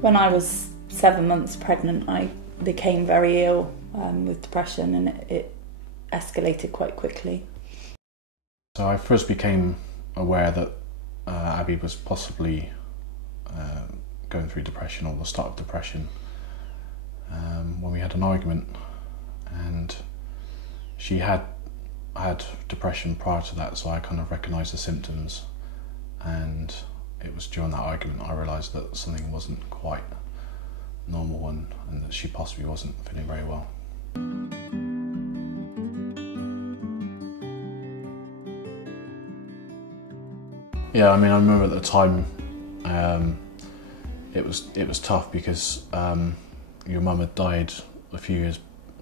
When I was 7 months pregnant, I became very ill with depression, and it escalated quite quickly. So I first became aware that Abby was possibly going through depression, or the start of depression, when we had an argument, and she had depression prior to that, so I kind of recognised the symptoms, and it was during that argument I realised that something wasn't quite normal, and that she possibly wasn't feeling very well. Yeah, I mean, I remember at the time it was tough because your mum had died a few years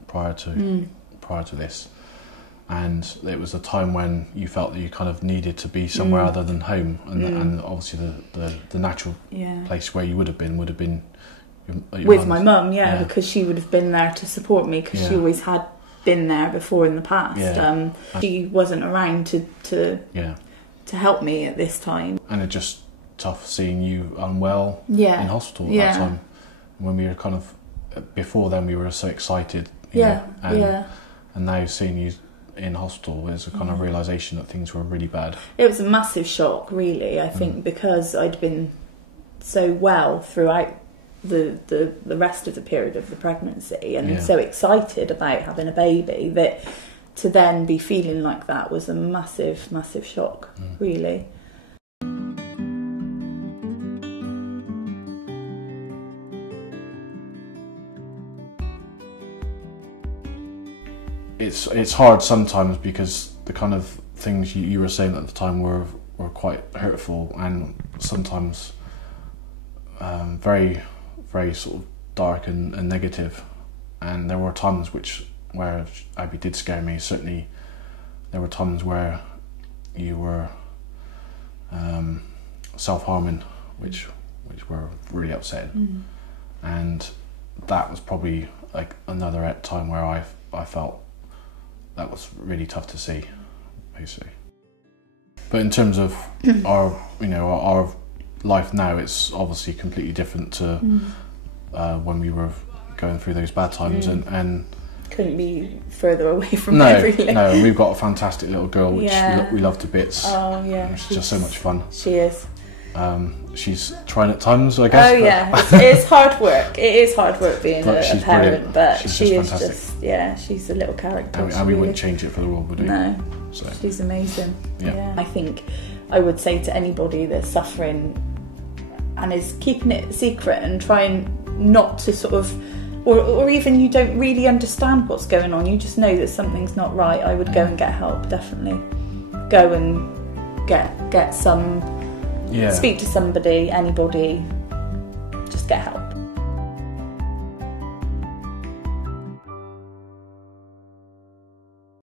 prior to this, and it was a time when you felt that you kind of needed to be somewhere other than home, and obviously the natural place where you would have been your with my mum, because she would have been there to support me, because she always had been there before in the past. She wasn't around to help me at this time, and it's just tough seeing you unwell in hospital at that time, when we were kind of, before then we were so excited, and now seeing you in hospital, there's a kind of realisation that things were really bad. It was a massive shock, really, I think, because I'd been so well throughout the rest of the period of the pregnancy, and so excited about having a baby, that to then be feeling like that was a massive, massive shock, really. It's hard sometimes, because the kind of things you were saying at the time were quite hurtful, and sometimes very, very sort of dark and negative. And there were times where Abby did scare me. Certainly there were times where you were self-harming, which were really upsetting. And that was probably like another time where I felt that was really tough to see, basically. But in terms of our life now, it's obviously completely different to when we were going through those bad times, and couldn't be further away from it, really. No, we've got a fantastic little girl, which we love to bits. Oh yeah, it's just so much fun. She is. She's trying at times, I guess. Oh yeah, it's hard work. It is hard work being a parent, brilliant. But she is just she's a little character. And we wouldn't change it for the world, would we? No, she's amazing. Yeah. I think I would say to anybody that's suffering and is keeping it secret and trying not to sort of, or even you don't really understand what's going on, you just know that something's not right, I would go and get help, definitely. Go and get some, speak to somebody, anybody, just get help.